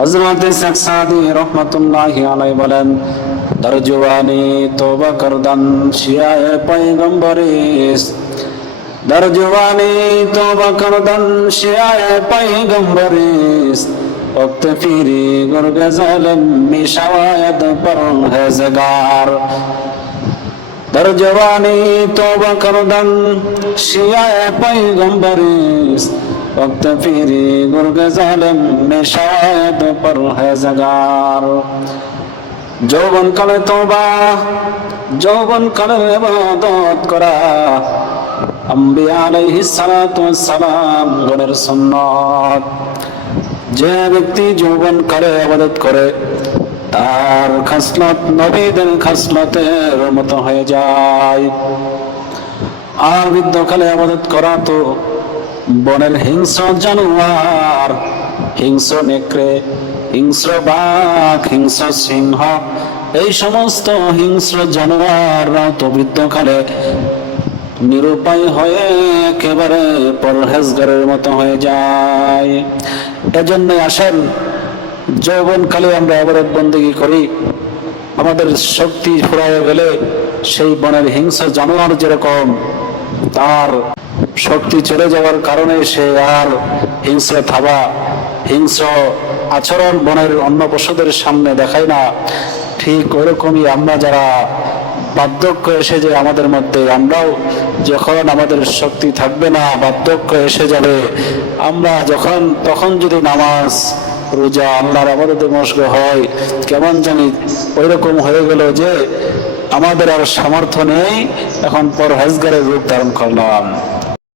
হযরত শেখ সাদি রহমাতুল্লাহি আলাইহি বলেন, দরজওয়ানি তওবা করদান শিয়ায়ে পয়গম্বরিস, দরজওয়ানি তওবা করদান শিয়ায়ে পয়গম্বরিস, वक्त फिरी गुर्ग जालिम में शवायद परहेज़गार। दरजवानी तौबा करदन शियाए पैगंबरिस, वक्त फिरी गुर्ग जालिम में शवायद परहेज़गार। যৌবন কালে তওবা, যৌবন কালে ইবাদত করা আম্বিয়া আলাইহিস সালাতু ওয়াস সালাম গণের সুন্নাত। যে ব্যক্তি যৌবন কালে ইবাদত করে তার খাসলত নবীদের খাসলতের মতো হয়ে যায়। আর বৃদ্ধকালে ইবাদত করা তো বনের হিংস্র জানোয়ার, হিংস্র নেকড়ে, হিংস্র বাঘ, হিংস্র সিংহ, এই সমস্ত হিংস্র জানোয়াররাও তো বৃদ্ধকালে নিরুপায় হয়ে একেবারে পরহেজগারের মতো হয়ে যায়। এজন্য আসেন যৌবনকালে আমরা ইবাদত বন্দেগী করি। আমাদের শক্তি ফুরায় গেলে সেই বনের হিংস্র জানোয়ার যেরকম তার শক্তি চলে যাওয়ার কারণে সে আর হিংস্র থাবা, হিংস্র আচরণ বনের অন্য পশুদের সামনে দেখায় না, ঠিক ওরকমই আমরা যারা বার্ধক্য এসে যায় আমাদের মধ্যে, আমরাও যখন আমাদের শক্তি থাকবে না, বার্ধক্য এসে যাবে, আমরা যখন তখন যদি নামাজ রোজা আল্লাহর ইবাদতে মশগুল হয়, কেমন জানি ওইরকম হয়ে গেল যে আমাদের আর সামর্থ্য নেই, এখন পরহেজগারের রূপ ধারণ করলাম।